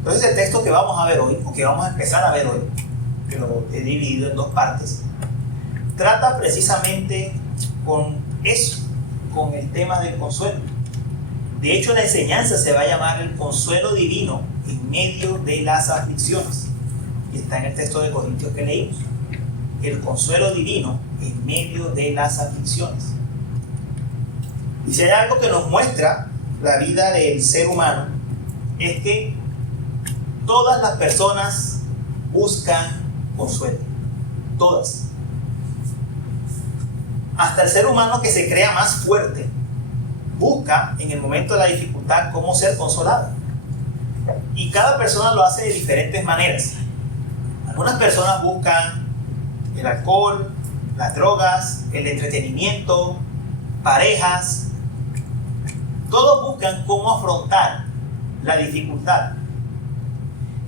Entonces el texto que vamos a ver hoy, o que vamos a empezar a ver hoy, que lo he dividido en dos partes, trata precisamente con eso, con el tema del consuelo. De hecho, la enseñanza se va a llamar el consuelo divino en medio de las aflicciones. Y está en el texto de Corintios que leímos. El consuelo divino en medio de las aflicciones. Y si hay algo que nos muestra la vida del ser humano, es que todas las personas buscan consuelo. Todas. Hasta el ser humano que se crea más fuerte busca en el momento de la dificultad cómo ser consolado. Y cada persona lo hace de diferentes maneras. Algunas personas buscan el alcohol, las drogas, el entretenimiento, parejas. Todos buscan cómo afrontar la dificultad.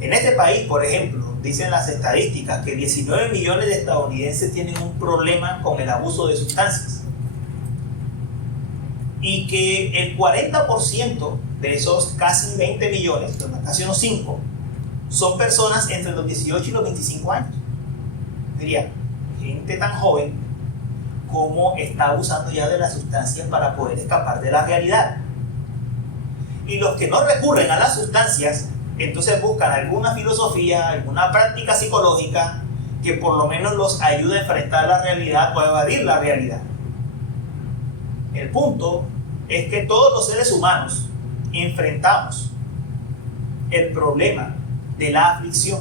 En este país, por ejemplo, dicen las estadísticas que 19 millones de estadounidenses tienen un problema con el abuso de sustancias. Y que el 40% de esos casi 20 millones, casi unos 5, son personas entre los 18 y los 25 años. Diría, gente tan joven como está abusando ya de las sustancias para poder escapar de la realidad. Y los que no recurren a las sustancias, entonces buscan alguna filosofía, alguna práctica psicológica que por lo menos los ayude a enfrentar la realidad o a evadir la realidad. El punto es que todos los seres humanos enfrentamos el problema de la aflicción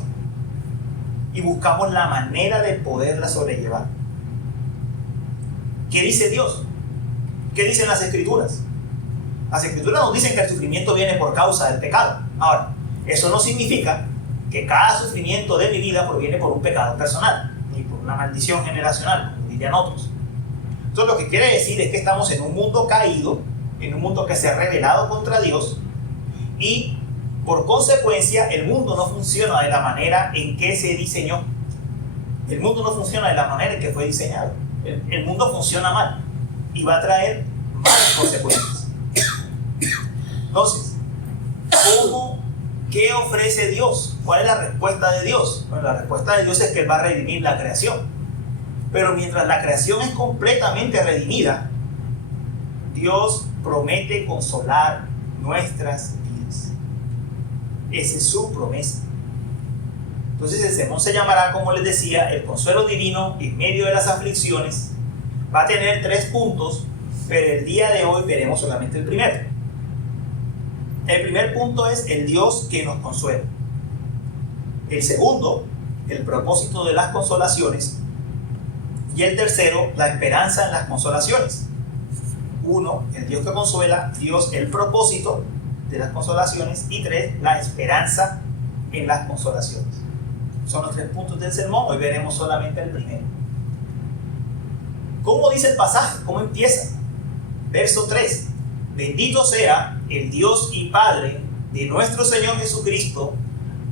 y buscamos la manera de poderla sobrellevar. ¿Qué dice Dios? ¿Qué dicen las Escrituras? Las Escrituras nos dicen que el sufrimiento viene por causa del pecado. Ahora, eso no significa que cada sufrimiento de mi vida proviene por un pecado personal, ni por una maldición generacional, como dirían otros. Entonces lo que quiere decir es que estamos en un mundo caído, en un mundo que se ha rebelado contra Dios, y por consecuencia el mundo no funciona de la manera en que se diseñó. El mundo no funciona de la manera en que fue diseñado. El mundo funciona mal y va a traer malas consecuencias. Entonces, ¿qué ofrece Dios? ¿Cuál es la respuesta de Dios? Bueno, la respuesta de Dios es que Él va a redimir la creación. Pero mientras la creación es completamente redimida, Dios promete consolar nuestras vidas. Esa es su promesa. Entonces el sermón se llamará, como les decía, el consuelo divino en medio de las aflicciones. Va a tener 3 puntos, pero el día de hoy veremos solamente el primero. El primer punto es el Dios que nos consuela. El segundo, el propósito de las consolaciones. Y el tercero, la esperanza en las consolaciones. 1, el Dios que consuela. 2, el propósito de las consolaciones. Y 3, la esperanza en las consolaciones. Son los 3 puntos del sermón. Hoy veremos solamente el primero. ¿Cómo dice el pasaje? ¿Cómo empieza? Verso 3. Bendito sea el Dios y Padre de nuestro Señor Jesucristo,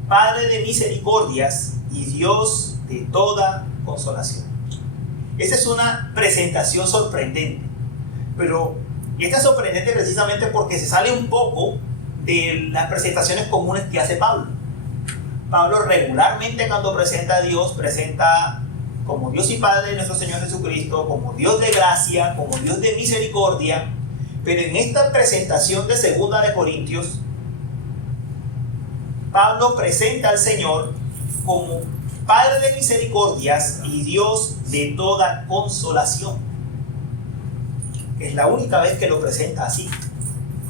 Padre de misericordias y Dios de toda consolación. Esa es una presentación sorprendente, pero esta es sorprendente precisamente porque se sale un poco de las presentaciones comunes que hace Pablo. Pablo regularmente cuando presenta a Dios, presenta como Dios y Padre de nuestro Señor Jesucristo, como Dios de gracia, como Dios de misericordia. Pero en esta presentación de 2 de Corintios, Pablo presenta al Señor como Padre de misericordias y Dios de toda consolación. Es la única vez que lo presenta así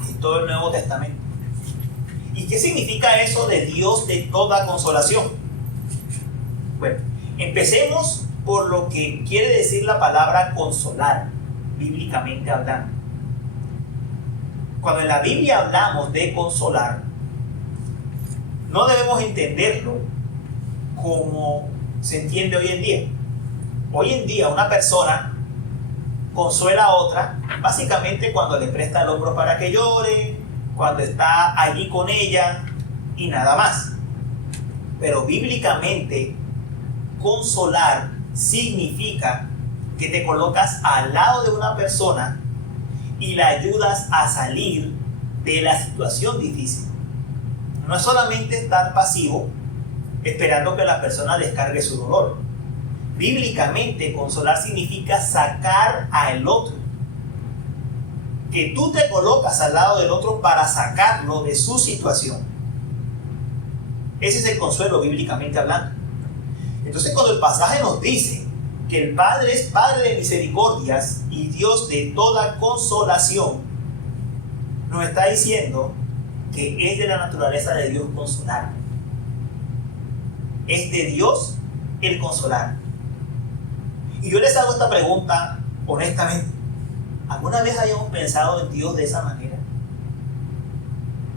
en todo el Nuevo Testamento. ¿Y qué significa eso de Dios de toda consolación? Bueno, empecemos por lo que quiere decir la palabra consolar, bíblicamente hablando. Cuando en la Biblia hablamos de consolar, no debemos entenderlo como se entiende hoy en día. Hoy en día una persona consuela a otra básicamente cuando le presta el hombro para que llore, cuando está allí con ella y nada más. Pero bíblicamente consolar significa que te colocas al lado de una persona y la ayudas a salir de la situación difícil. no es solamente estar pasivo esperando que la persona descargue su dolor. Bíblicamente, consolar significa sacar al otro. Que tú te colocas al lado del otro para sacarlo de su situación. Ese es el consuelo bíblicamente hablando. Entonces, cuando el pasaje nos dice que el Padre es Padre de misericordias y Dios de toda consolación, nos está diciendo que es de la naturaleza de Dios consolar. Es de Dios el consolar. Y yo les hago esta pregunta honestamente. ¿Alguna vez hayamos pensado en Dios de esa manera?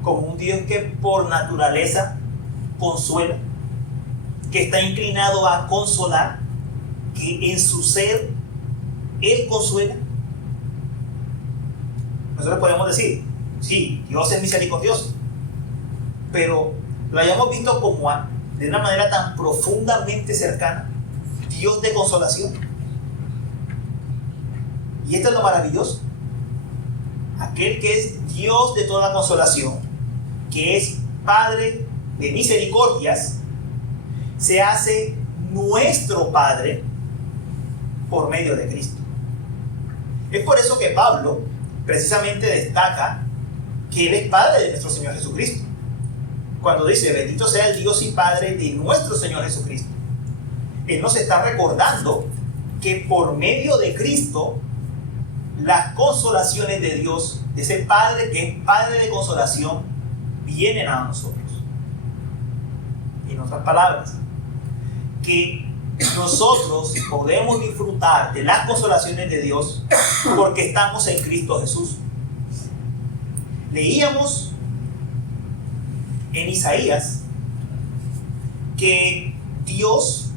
Como un Dios que por naturaleza consuela, que está inclinado a consolar, que en su ser Él consuela. Nosotros podemos decir, sí, Dios es misericordioso, pero lo hayamos visto como de una manera tan profundamente cercana, Dios de consolación. Y esto es lo maravilloso. Aquel que es Dios de toda consolación, que es Padre de misericordias, se hace nuestro Padre por medio de Cristo. Es por eso que Pablo precisamente destaca que Él es Padre de nuestro Señor Jesucristo. Cuando dice, bendito sea el Dios y Padre de nuestro Señor Jesucristo. Él nos está recordando que por medio de Cristo, las consolaciones de Dios, de ese Padre que es Padre de consolación, vienen a nosotros. En otras palabras, que nosotros podemos disfrutar de las consolaciones de Dios porque estamos en Cristo Jesús. Leíamos en Isaías que Dios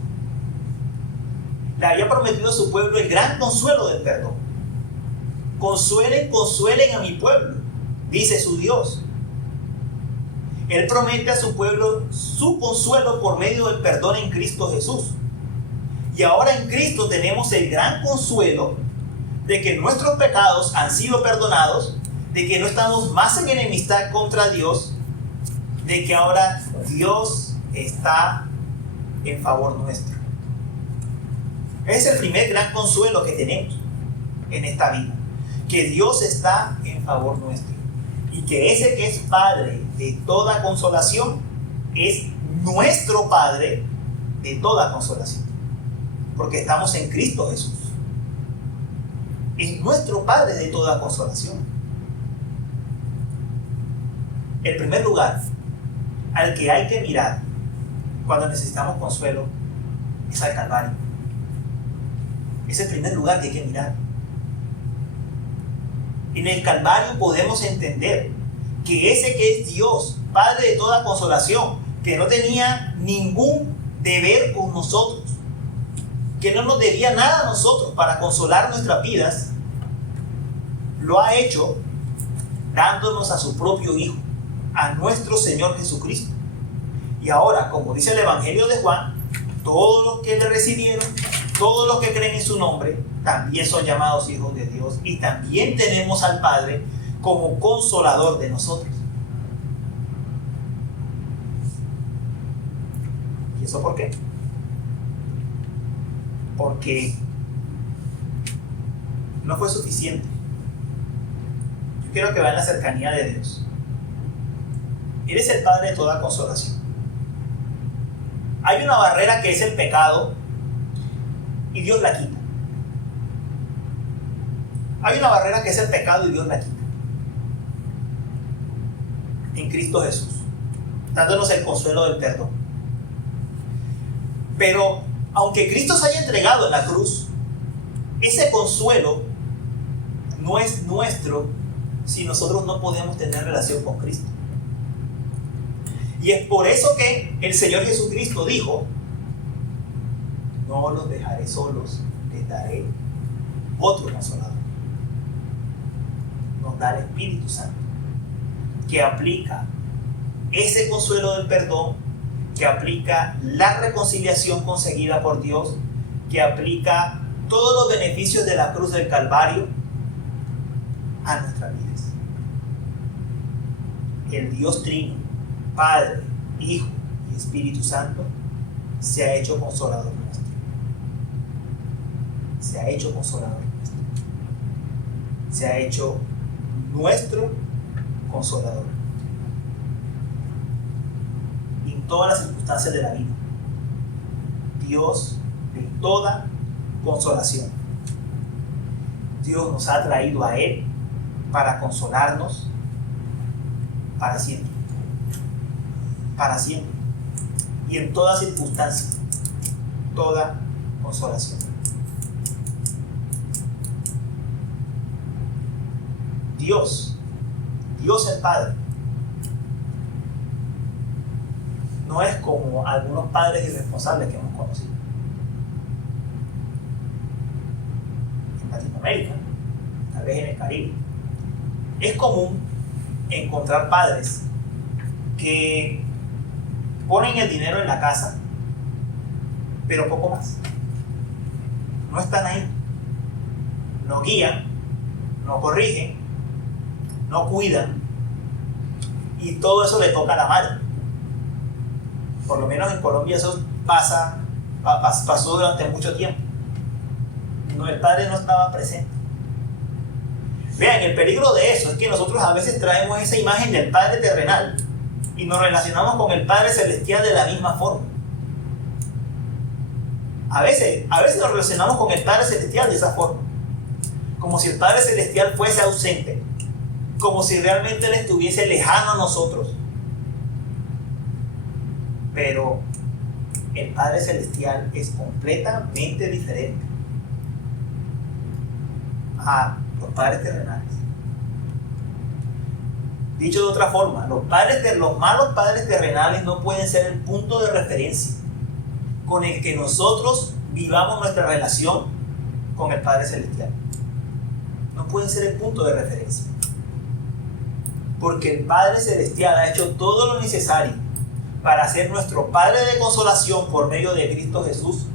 le había prometido a su pueblo el gran consuelo del perdón. Consuelen, consuelen a mi pueblo, dice su Dios. Él promete a su pueblo su consuelo por medio del perdón en Cristo Jesús. Y ahora en Cristo tenemos el gran consuelo de que nuestros pecados han sido perdonados, de que no estamos más en enemistad contra Dios, de que ahora Dios está en favor nuestro. Ese es el primer gran consuelo que tenemos en esta vida, que Dios está en favor nuestro y que ese que es Padre de toda consolación es nuestro Padre de toda consolación, porque estamos en Cristo Jesús. Es nuestro Padre de toda consolación. El primer lugar al que hay que mirar cuando necesitamos consuelo es al Calvario. Es el primer lugar que hay que mirar. En el Calvario podemos entender que ese que es Dios, Padre de toda consolación, que no tenía ningún deber con nosotros, que no nos debía nada a nosotros para consolar nuestras vidas, lo ha hecho dándonos a su propio Hijo, a nuestro Señor Jesucristo. Y ahora, como dice el Evangelio de Juan, todos los que le recibieron, todos los que creen en su nombre, también son llamados hijos de Dios. Y también tenemos al Padre como consolador de nosotros. ¿Y eso por qué? Porque no fue suficiente. Yo quiero que vean la cercanía de Dios. Él es el Padre de toda consolación. Hay una barrera que es el pecado y Dios la quita. Hay una barrera que es el pecado y Dios la quita. En Cristo Jesús, dándonos el consuelo del perdón. Pero aunque Cristo se haya entregado en la cruz, ese consuelo no es nuestro si nosotros no podemos tener relación con Cristo. Y es por eso que el Señor Jesucristo dijo: no los dejaré solos, les daré otro consolador. Nos da el Espíritu Santo, que aplica ese consuelo del perdón, que aplica la reconciliación conseguida por Dios, que aplica todos los beneficios de la cruz del Calvario a nuestras vidas. El Dios Trino Padre, Hijo y Espíritu Santo, se ha hecho consolador nuestro. Se ha hecho consolador nuestro. Se ha hecho nuestro consolador. Y en todas las circunstancias de la vida, Dios de toda consolación. Dios nos ha traído a Él para consolarnos para siempre. Para siempre. Y en toda circunstancia, toda consolación. Dios el Padre, no es como algunos padres irresponsables que hemos conocido. En Latinoamérica, tal vez en el Caribe, es común encontrar padres que ponen el dinero en la casa, pero poco más. No están ahí. No guían, no corrigen, no cuidan, y todo eso le toca a la madre. Por lo menos en Colombia eso pasó durante mucho tiempo. No, el padre no estaba presente. Vean, el peligro de eso es que nosotros a veces traemos esa imagen del Padre terrenal y nos relacionamos con el Padre celestial de la misma forma. A veces nos relacionamos con el Padre celestial de esa forma, como si el Padre celestial fuese ausente, como si realmente Él estuviese lejano a nosotros. Pero el Padre celestial es completamente diferente a los padres terrenales. Dicho de otra forma, los malos padres terrenales no pueden ser el punto de referencia con el que nosotros vivamos nuestra relación con el Padre celestial. No pueden ser el punto de referencia, porque el Padre celestial ha hecho todo lo necesario para ser nuestro Padre de consolación por medio de Cristo Jesús,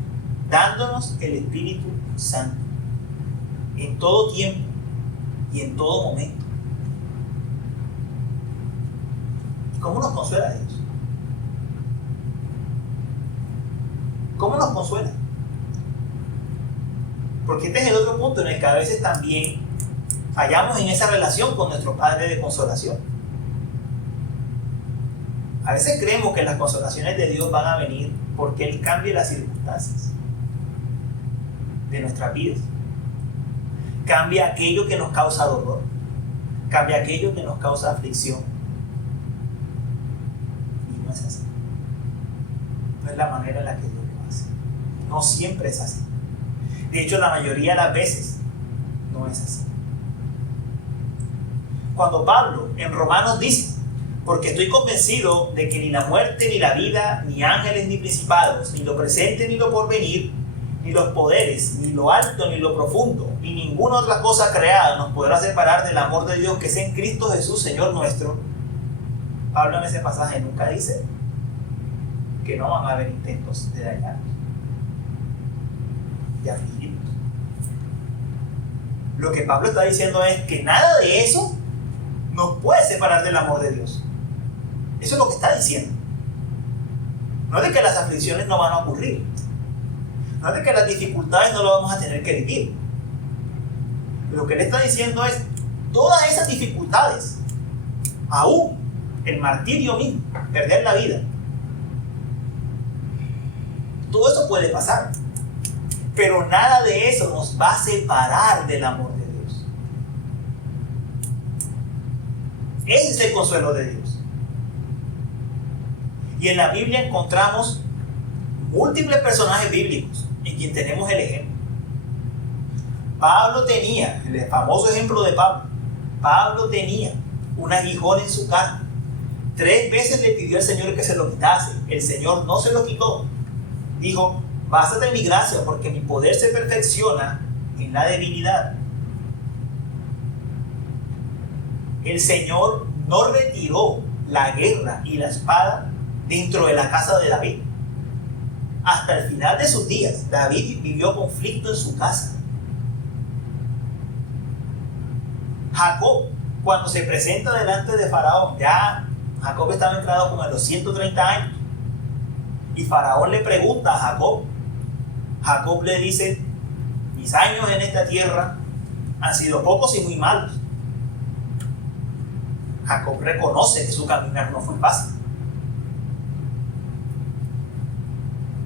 dándonos el Espíritu Santo en todo tiempo y en todo momento. ¿Y cómo nos consuela Dios? ¿Cómo nos consuela? Porque este es el otro punto en el que a veces también fallamos en esa relación con nuestro Padre de consolación. A veces creemos que las consolaciones de Dios van a venir porque Él cambie las circunstancias de nuestras vidas. Cambia aquello que nos causa dolor. Cambia aquello que nos causa aflicción. Y no es así. No es la manera en la que Dios lo hace. No siempre es así. De hecho, la mayoría de las veces no es así. Cuando Pablo en Romanos dice: porque estoy convencido de que ni la muerte, ni la vida, ni ángeles, ni principados, ni lo presente, ni lo porvenir, ni los poderes, ni lo alto, ni lo profundo, ni ninguna otra cosa creada nos podrá separar del amor de Dios que es en Cristo Jesús, Señor nuestro. Pablo en ese pasaje nunca dice que no van a haber intentos de dañarnos, de afligirnos. Lo que Pablo está diciendo es que nada de eso nos puede separar del amor de Dios. Eso es lo que está diciendo. No es de que las aflicciones no van a ocurrir. No es de que las dificultades no lo vamos a tener que vivir. Lo que él está diciendo es: todas esas dificultades, aún el martirio mismo, perder la vida, todo eso puede pasar. Pero nada de eso nos va a separar del amor de Dios. Ese es el consuelo de Dios. Y en la Biblia encontramos múltiples personajes bíblicos en quien tenemos el ejemplo. Pablo tenía, el famoso ejemplo de Pablo. Pablo tenía un aguijón en su carne. 3 veces le pidió al Señor que se lo quitase. El Señor no se lo quitó. Dijo: bástate mi gracia, porque mi poder se perfecciona en la debilidad. El Señor no retiró la guerra y la espada dentro de la casa de David. Hasta el final de sus días, David vivió conflicto en su casa. Jacob, cuando se presenta delante de Faraón, ya Jacob estaba entrado como a los 130 años. Y Faraón le pregunta a Jacob. Jacob le dice: mis años en esta tierra han sido pocos y muy malos. Jacob reconoce que su caminar no fue fácil.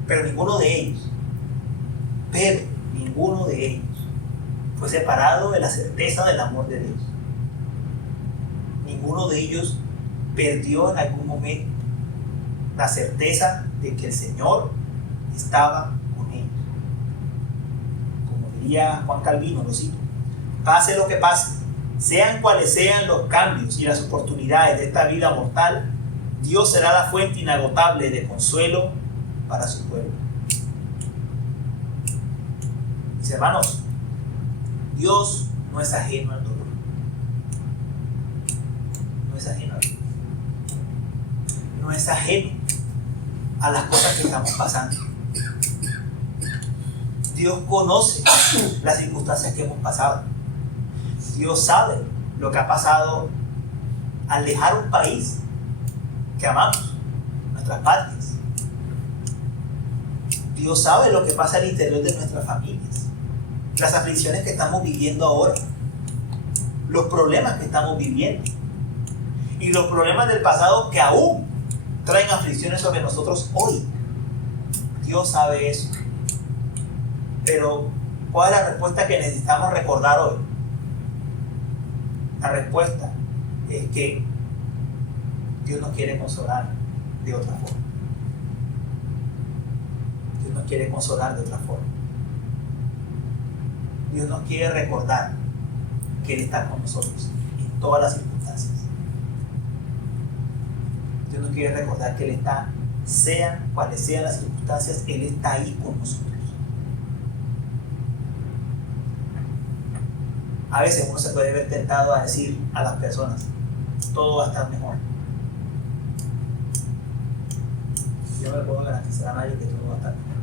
Pero ninguno de ellos fue separado de la certeza del amor de Dios. Ninguno de ellos perdió en algún momento la certeza de que el Señor estaba con ellos. Como diría Juan Calvino, lo cito: pase lo que pase, sean cuales sean los cambios y las oportunidades de esta vida mortal, Dios será la fuente inagotable de consuelo para su pueblo. Mis hermanos, Dios no es ajeno al dolor. No es ajeno al dolor. No es ajeno a las cosas que estamos pasando. Dios conoce las circunstancias que hemos pasado. Dios sabe lo que ha pasado al dejar un país que amamos, nuestras patrias. Dios sabe lo que pasa al interior de nuestras familias, las aflicciones que estamos viviendo ahora, los problemas que estamos viviendo y los problemas del pasado que aún traen aflicciones sobre nosotros hoy. Dios sabe eso. Pero, ¿cuál es la respuesta que necesitamos recordar hoy? La respuesta es que Dios nos quiere consolar de otra forma. Dios nos quiere consolar de otra forma. Dios nos quiere recordar que Él está con nosotros en todas las circunstancias. Dios nos quiere recordar que Él está, sean cuales sean las circunstancias, Él está ahí con nosotros. A veces uno se puede ver tentado a decir a las personas: todo va a estar mejor. Yo no le puedo garantizar a nadie que todo va a estar mejor.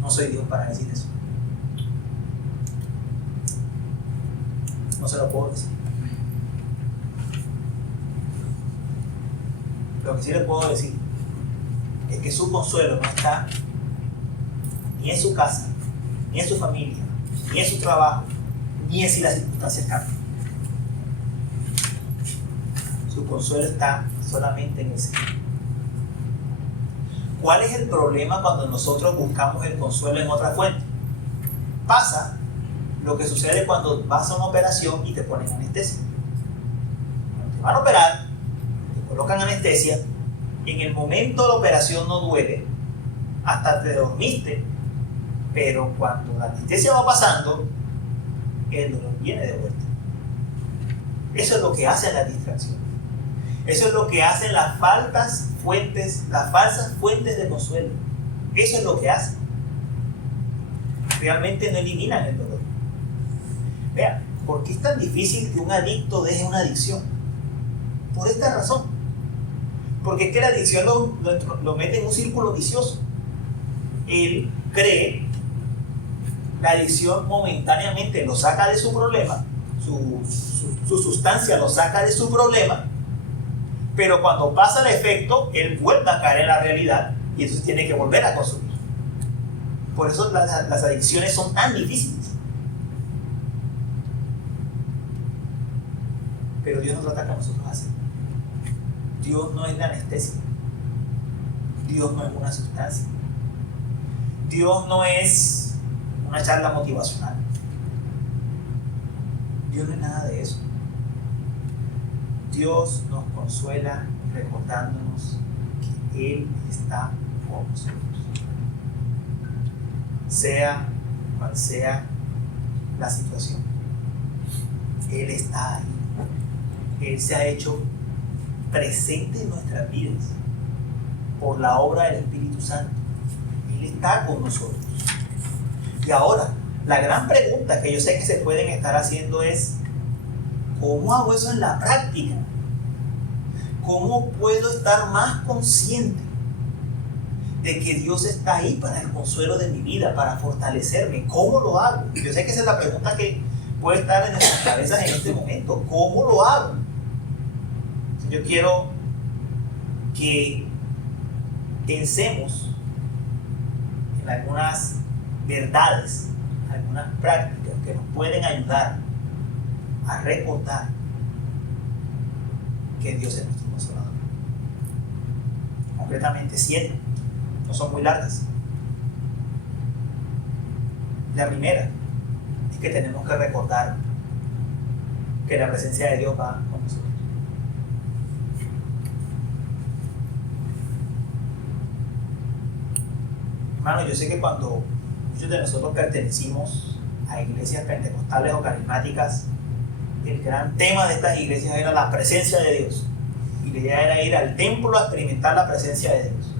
No soy Dios para decir eso. No se lo puedo decir. Lo que sí le puedo decir es que su consuelo no está ni en su casa, ni en su familia, ni en su trabajo, ni en si las circunstancias cambian. Su consuelo está solamente en el Señor. ¿Cuál es el problema cuando nosotros buscamos el consuelo en otra fuente? Pasa lo que sucede cuando vas a una operación y te ponen anestesia. Cuando te van a operar, te colocan anestesia, en el momento de la operación no duele, hasta te dormiste, pero cuando la anestesia va pasando, el dolor viene de vuelta. Eso es lo que hacen las distracciones. Eso es lo que hacen las falsas fuentes de consuelo. Eso es lo que hacen. Realmente no eliminan el dolor. Vean, ¿por qué es tan difícil que un adicto deje una adicción? Por esta razón. Porque es que la adicción lo mete en un círculo vicioso. Él cree, la adicción momentáneamente lo saca de su problema, su sustancia lo saca de su problema, pero cuando pasa el efecto, él vuelve a caer en la realidad y entonces tiene que volver a consumir. Por eso las adicciones son tan difíciles. Pero Dios nos trata con nosotros así. Dios no es la anestesia. Dios no es una sustancia. Dios no es una charla motivacional. Dios no es nada de eso. Dios nos consuela recordándonos que Él está con nosotros. Sea cual sea la situación, Él está ahí. Él se ha hecho presente en nuestras vidas por la obra del Espíritu Santo. Él está con nosotros. Y ahora, la gran pregunta que yo sé que se pueden estar haciendo es: ¿cómo hago eso en la práctica? ¿Cómo puedo estar más consciente de que Dios está ahí para el consuelo de mi vida, para fortalecerme? ¿Cómo lo hago? Yo sé que esa es la pregunta que puede estar en nuestras cabezas en este momento. ¿Cómo lo hago? yo quiero que pensemos en algunas verdades, algunas prácticas que nos pueden ayudar a recordar que Dios es nuestro consolador. Concretamente 7, no son muy largas. La primera es que tenemos que recordar que la presencia de Dios va con nosotros. Hermano, yo sé que cuando muchos de nosotros pertenecimos a iglesias pentecostales o carismáticas, el gran tema de estas iglesias era la presencia de Dios. Y la idea era ir al templo a experimentar la presencia de Dios.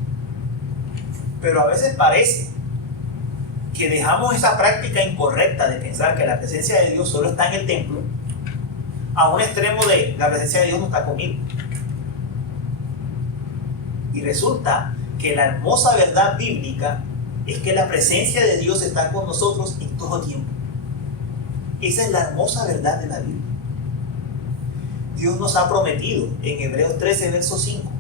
Pero a veces parece que dejamos esa práctica incorrecta de pensar que la presencia de Dios solo está en el templo, a un extremo de la presencia de Dios no está conmigo. Y resulta que la hermosa verdad bíblica es que la presencia de Dios está con nosotros en todo tiempo. Esa es la hermosa verdad de la Biblia. Dios nos ha prometido en Hebreos 13, verso 5,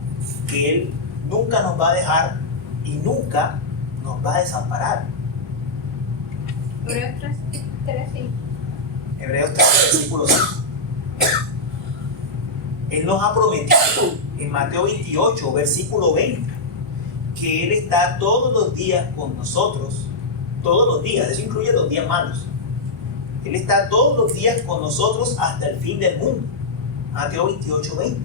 que Él nunca nos va a dejar y nunca nos va a desamparar. Hebreos 13. Hebreos 13, versículo 5. Él nos ha prometido en Mateo 28, versículo 20, que Él está todos los días con nosotros, todos los días, eso incluye los días malos. Él está todos los días con nosotros hasta el fin del mundo. Mateo 28, 20.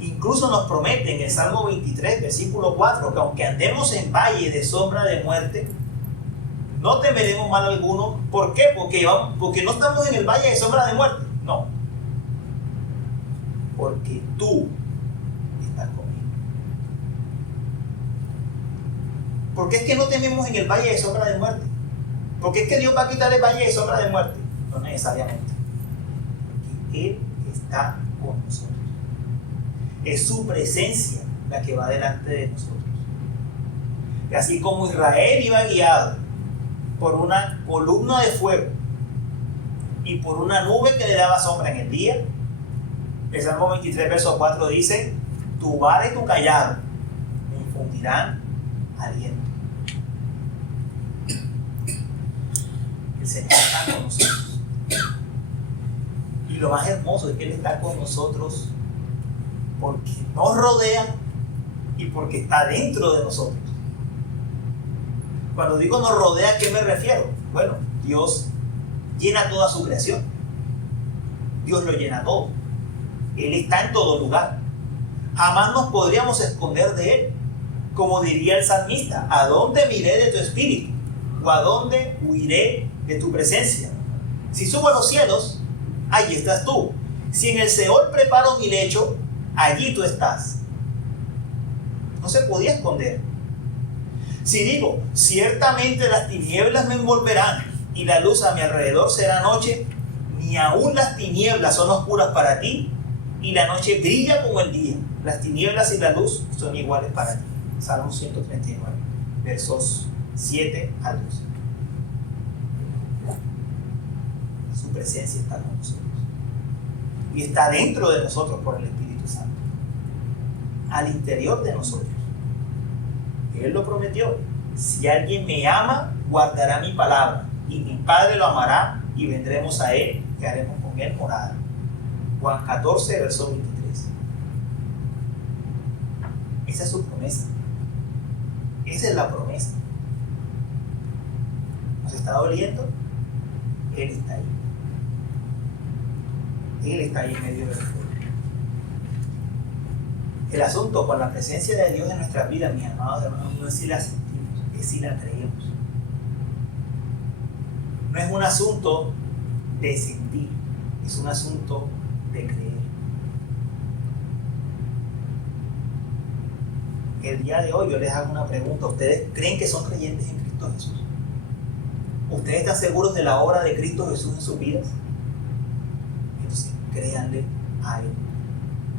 Incluso nos promete en el Salmo 23, versículo 4, que aunque andemos en valle de sombra de muerte, no temeremos mal alguno. ¿Por qué? Porque no estamos en el valle de sombra de muerte. No. Porque tú estás conmigo. ¿Por qué es que no tememos en el valle de sombra de muerte? ¿Por qué es que Dios va a quitar el valle de sombra de muerte? No necesariamente. Porque Él está con nosotros. Es su presencia la que va delante de nosotros. Y así como Israel iba guiado por una columna de fuego y por una nube que le daba sombra en el día, el Salmo 23, verso 4 dice: tu vara y tu callado me infundirán aliento. El Señor está con nosotros. Y lo más hermoso es que Él está con nosotros porque nos rodea y porque está dentro de nosotros. Cuando digo nos rodea, ¿a qué me refiero? Bueno, Dios llena toda su creación. Dios lo llena todo. Él está en todo lugar. Jamás nos podríamos esconder de Él. Como diría el salmista: ¿a dónde miré de tu espíritu? ¿O a dónde huiré de tu presencia? Si subo a los cielos, allí estás tú. Si en el Seol preparo mi lecho, allí tú estás. No se podía esconder. Si digo, ciertamente las tinieblas me envolverán y la luz a mi alrededor será noche, ni aún las tinieblas son oscuras para ti, y la noche brilla como el día. Las tinieblas y la luz son iguales para ti. Salmo 139, versos 7 al 12. Su presencia está con nosotros. Y está dentro de nosotros por el Espíritu Santo. Al interior de nosotros. Él lo prometió: si alguien me ama, guardará mi palabra, y mi Padre lo amará, y vendremos a Él, y haremos con Él morada. Juan 14, verso 23. Esa es su promesa. Esa es la promesa. ¿Nos está doliendo? Él está ahí. Él está ahí en medio del fuego. El asunto con la presencia de Dios en nuestras vidas, mis amados hermanos, no es si la sentimos, es si la creemos. No es un asunto de sentir, es un asunto de creer. El día de hoy yo les hago una pregunta: ¿ustedes creen que son creyentes en Cristo Jesús? ¿Ustedes están seguros de la obra de Cristo Jesús en sus vidas? Entonces créanle a Él,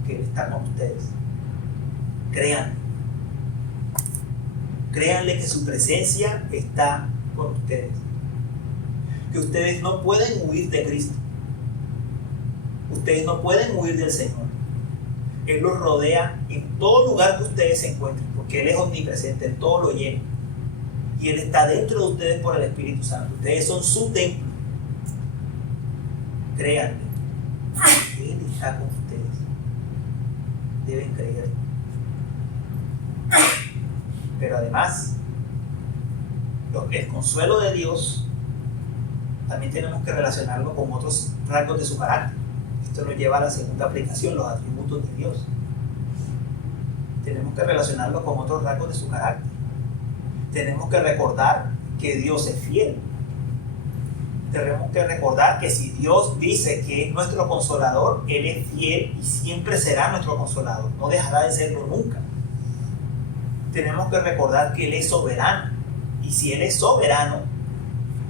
que Él está con ustedes. Créanle. Créanle que su presencia está con ustedes. Que ustedes no pueden huir de Cristo. Ustedes no pueden huir del Señor. Él los rodea en todo lugar que ustedes se encuentren, porque Él es omnipresente, Él todo lo llena. Y Él está dentro de ustedes por el Espíritu Santo. Ustedes son su templo. Créanme, Él está con ustedes. Deben creer. Pero además, el consuelo de Dios también tenemos que relacionarlo con otros rasgos de su carácter. Esto nos lleva a la segunda aplicación, los atributos de Dios. Tenemos que relacionarlo con otros rasgos de su carácter. Tenemos que recordar que Dios es fiel. Tenemos que recordar que si Dios dice que es nuestro consolador, Él es fiel y siempre será nuestro consolador. No dejará de serlo nunca. Tenemos que recordar que Él es soberano. Y si Él es soberano,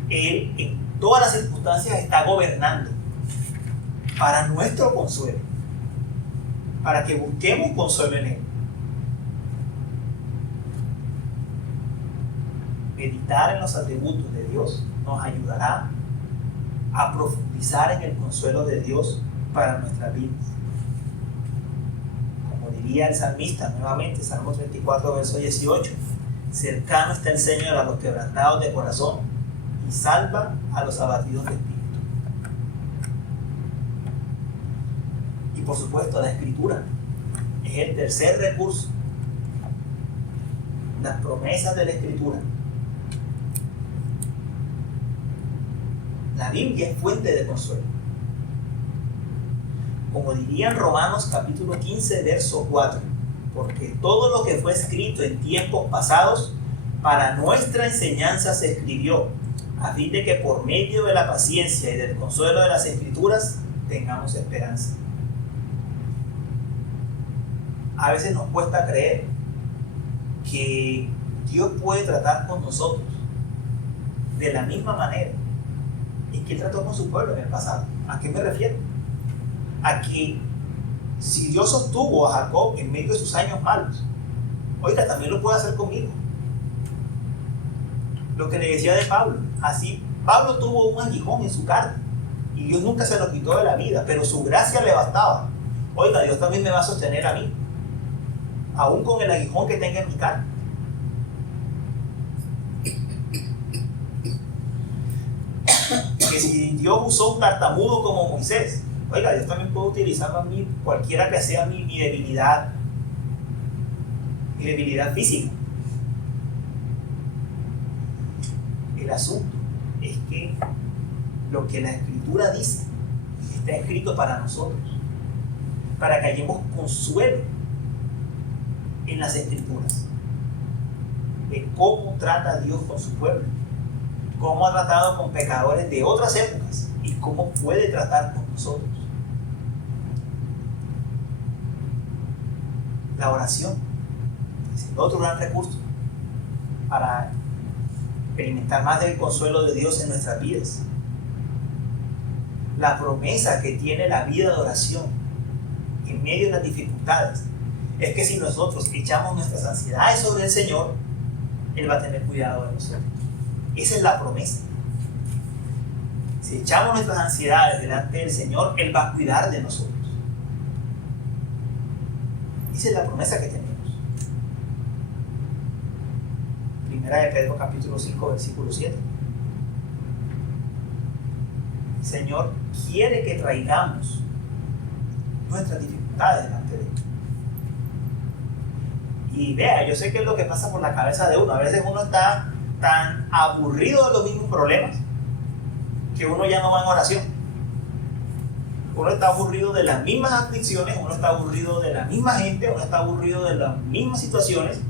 Él en todas las circunstancias está gobernando para nuestro consuelo, para que busquemos consuelo en Él. Meditar en los atributos de Dios nos ayudará a profundizar en el consuelo de Dios para nuestras vidas. Como diría el salmista nuevamente, Salmo 34, verso 18, cercano está el Señor a los quebrantados de corazón y salva a los abatidos de espíritu. Y por supuesto, la Escritura es el tercer recurso. Las promesas de la Escritura. La Biblia es fuente de consuelo. Como diría en Romanos capítulo 15, verso 4, porque todo lo que fue escrito en tiempos pasados para nuestra enseñanza se escribió, a fin de que por medio de la paciencia y del consuelo de las Escrituras tengamos esperanza. A veces nos cuesta creer que Dios puede tratar con nosotros de la misma manera en que Él trató con su pueblo en el pasado. ¿A qué me refiero? A que si Dios sostuvo a Jacob en medio de sus años malos, oiga, también lo puede hacer conmigo. Lo que le decía de Pablo, así Pablo tuvo un aguijón en su carne y Dios nunca se lo quitó de la vida, pero su gracia le bastaba. Oiga, Dios también me va a sostener a mí, aún con el aguijón que tenga en mi carne. Que si Dios usó un tartamudo como Moisés, oiga, Dios también puede utilizarlo a mí, cualquiera que sea mi debilidad física. El asunto es que lo que la Escritura dice está escrito para nosotros, para que hallemos consuelo en las Escrituras, de cómo trata Dios con su pueblo, cómo ha tratado con pecadores de otras épocas y cómo puede tratar con nosotros. La oración es el otro gran recurso para experimentar más del consuelo de Dios en nuestras vidas. La promesa que tiene la vida de oración en medio de las dificultades es que si nosotros echamos nuestras ansiedades sobre el Señor, Él va a tener cuidado de nosotros. Esa es la promesa. Si echamos nuestras ansiedades delante del Señor, Él va a cuidar de nosotros. Esa es la promesa que tenemos. Primera de Pedro capítulo 5, versículo 7. El Señor quiere que traigamos nuestras dificultades delante de Él. Y vea, yo sé que es lo que pasa por la cabeza de uno. A veces uno está tan aburrido de los mismos problemas que uno ya no va en oración. Uno está aburrido de las mismas aflicciones, uno está aburrido de la misma gente, uno está aburrido de las mismas situaciones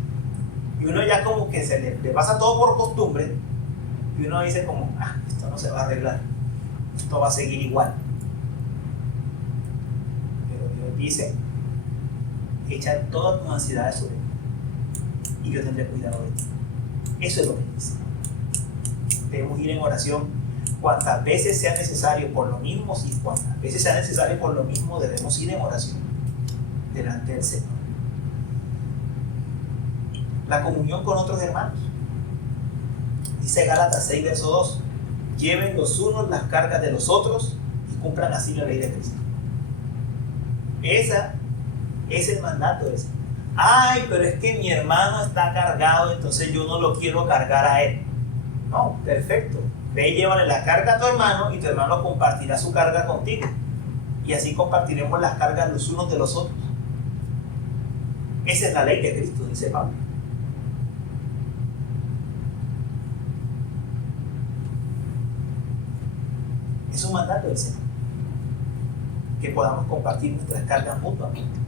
y uno ya como que se le pasa todo por costumbre y uno dice como, esto no se va a arreglar, esto va a seguir igual. Pero Dios dice, echa todas tus ansiedades sobre mí y yo tendré cuidado de ti. Eso es lo que dice. Debemos ir en oración cuantas veces sea necesario por lo mismo, y cuantas veces sea necesario por lo mismo debemos ir en oración delante del Señor. La comunión con otros hermanos. Dice Gálatas 6, verso 2, lleven los unos las cargas de los otros y cumplan así la ley de Cristo. Ese es el mandato ese. Ay, pero es que mi hermano está cargado, entonces yo no lo quiero cargar a él. No, perfecto. Ve y llévale la carga a tu hermano y tu hermano compartirá su carga contigo. Y así compartiremos las cargas los unos de los otros. Esa es la ley de Cristo, dice Pablo. Es un mandato del Señor. Que podamos compartir nuestras cargas mutuamente.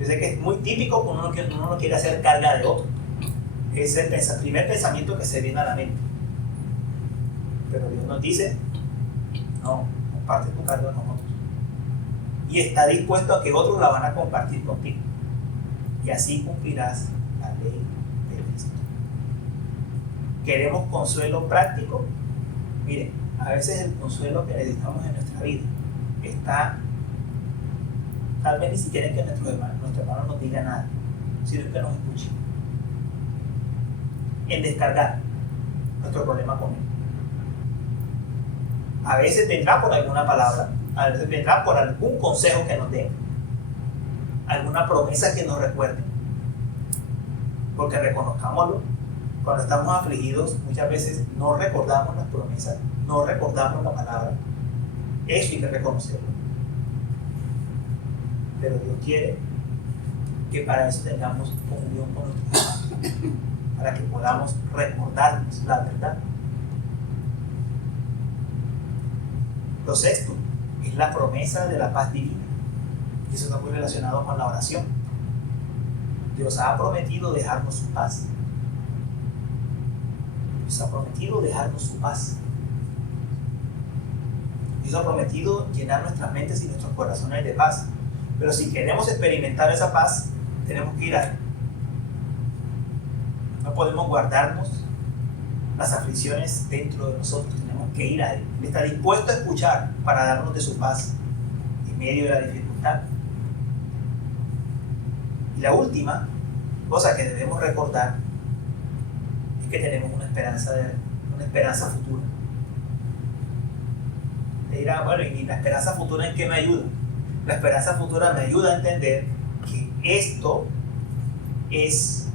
Yo sé que es muy típico cuando uno no quiere hacer carga de otro. Es el primer pensamiento que se viene a la mente. Pero Dios nos dice, no, comparte tu carga con otros. Y está dispuesto a que otros la van a compartir contigo. Y así cumplirás la ley de Cristo. ¿Queremos consuelo práctico? Miren, a veces el consuelo que necesitamos en nuestra vida está, tal vez ni siquiera en que nuestro hermano nos diga nada, sino que nos escuche. En descargar nuestro problema con él. A veces vendrá por alguna palabra, a veces vendrá por algún consejo que nos den, alguna promesa que nos recuerde. Porque reconozcámoslo, cuando estamos afligidos, muchas veces no recordamos las promesas, no recordamos la palabra. Eso hay que reconocerlo. Pero Dios quiere que para eso tengamos comunión con nuestros hermanos, para que podamos recordarnos la verdad. Lo sexto es la promesa de la paz divina. Y eso está muy relacionado con la oración. Dios ha prometido dejarnos su paz. Dios ha prometido dejarnos su paz. Dios ha prometido llenar nuestras mentes y nuestros corazones de paz. Pero si queremos experimentar esa paz, tenemos que ir a Él. No podemos guardarnos las aflicciones dentro de nosotros. Tenemos que ir a Él. Él está dispuesto a escuchar para darnos de su paz en medio de la dificultad. Y la última cosa que debemos recordar es que tenemos una esperanza futura. Te dirá, bueno, ¿y la esperanza futura en qué me ayuda? La esperanza futura me ayuda a entender que esto es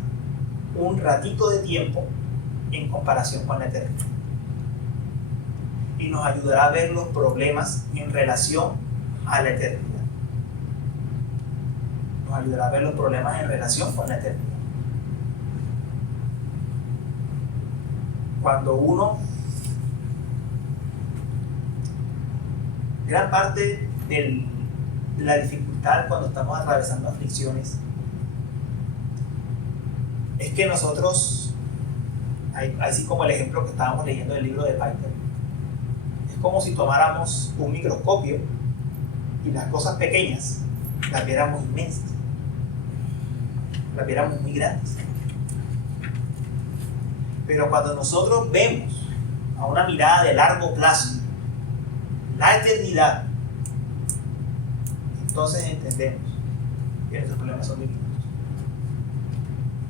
un ratito de tiempo en comparación con la eternidad. Y nos ayudará a ver los problemas en relación a la eternidad. Nos ayudará a ver los problemas en relación con la eternidad. Cuando gran parte de la dificultad cuando estamos atravesando aflicciones es que nosotros, así como el ejemplo que estábamos leyendo del libro de Piper, es como si tomáramos un microscopio y las cosas pequeñas las viéramos inmensas, las viéramos muy grandes. Pero cuando nosotros vemos a una mirada de largo plazo la eternidad, entonces entendemos que nuestros problemas son diminutos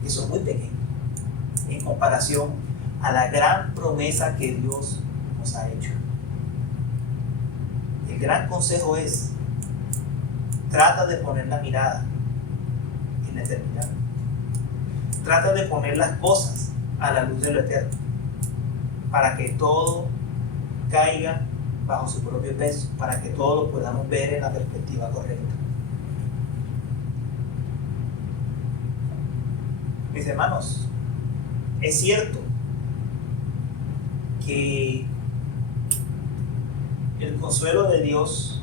y son muy pequeños en comparación a la gran promesa que Dios nos ha hecho. El gran consejo es: trata de poner la mirada en la eternidad. Trata de poner las cosas a la luz de lo eterno, para que todo caiga bajo su propio peso, para que todo lo podamos ver en la perspectiva correcta. Mis hermanos, es cierto que el consuelo de Dios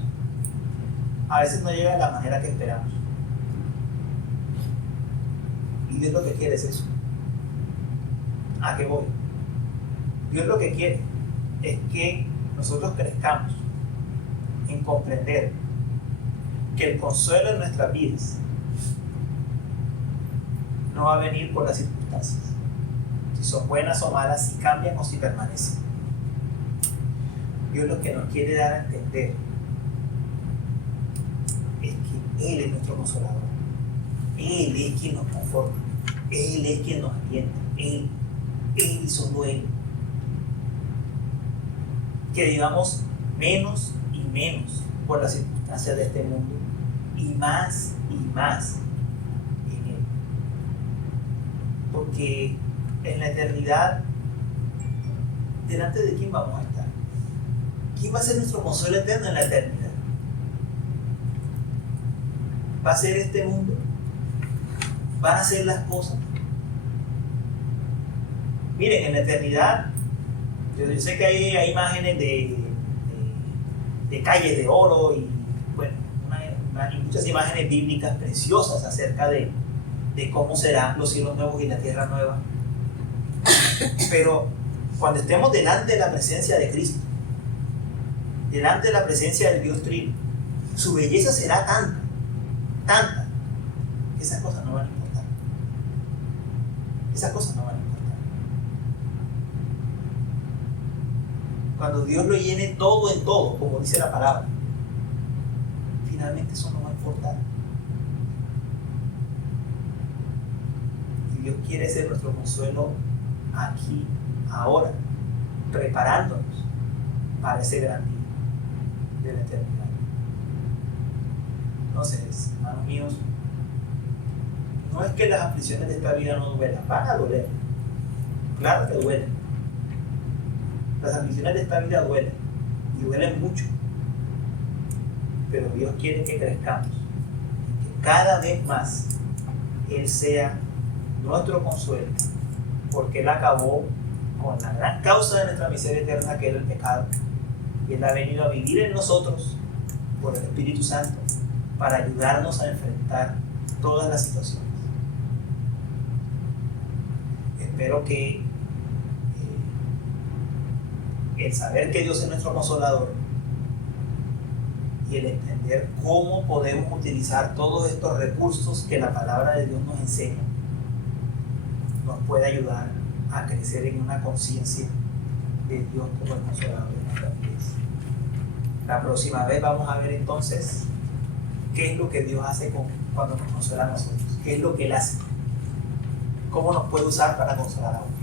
a veces no llega de la manera que esperamos. Y Dios lo que quiere es eso. ¿A qué voy? Dios lo que quiere es que nosotros crezcamos en comprender que el consuelo en nuestras vidas no va a venir por las circunstancias, si son buenas o malas, si cambian o si permanecen. Dios lo que nos quiere dar a entender es que Él es nuestro consolador. Él es quien nos conforta. Él es quien nos alienta. Él y solo Él. Que digamos menos y menos por las circunstancias de este mundo, y más en Él. Porque en la eternidad, ¿delante de quién vamos a estar? ¿Quién va a ser nuestro consuelo eterno en la eternidad? ¿Va a ser este mundo? ¿Van a ser las cosas? Miren, en la eternidad, yo sé que hay imágenes de calles de oro y bueno, muchas imágenes bíblicas preciosas acerca de cómo serán los cielos nuevos y la tierra nueva. Pero cuando estemos delante de la presencia de Cristo, delante de la presencia del Dios Trino, su belleza será tanta, que esas cosas no van a importar. Esas cosas no van a importar. Cuando Dios lo llene todo en todo, como dice la palabra, finalmente eso no va a importar. Y Dios quiere ser nuestro consuelo aquí, ahora, preparándonos para ese gran día de la eternidad. Entonces, hermanos míos, no es que las aflicciones de esta vida no duelan, van a doler. Claro que duelen. Las aflicciones de esta vida duelen, y duelen mucho. Pero Dios quiere que crezcamos, que cada vez más Él sea nuestro consuelo, porque Él acabó con la gran causa de nuestra miseria eterna, que era el pecado, y Él ha venido a vivir en nosotros por el Espíritu Santo para ayudarnos a enfrentar todas las situaciones. Espero que el saber que Dios es nuestro consolador y el entender cómo podemos utilizar todos estos recursos que la palabra de Dios nos enseña, nos puede ayudar a crecer en una conciencia de Dios como el consolador de nuestras vidas. La próxima vez vamos a ver entonces qué es lo que Dios hace cuando nos consuela a nosotros, qué es lo que Él hace, cómo nos puede usar para consolar a otros.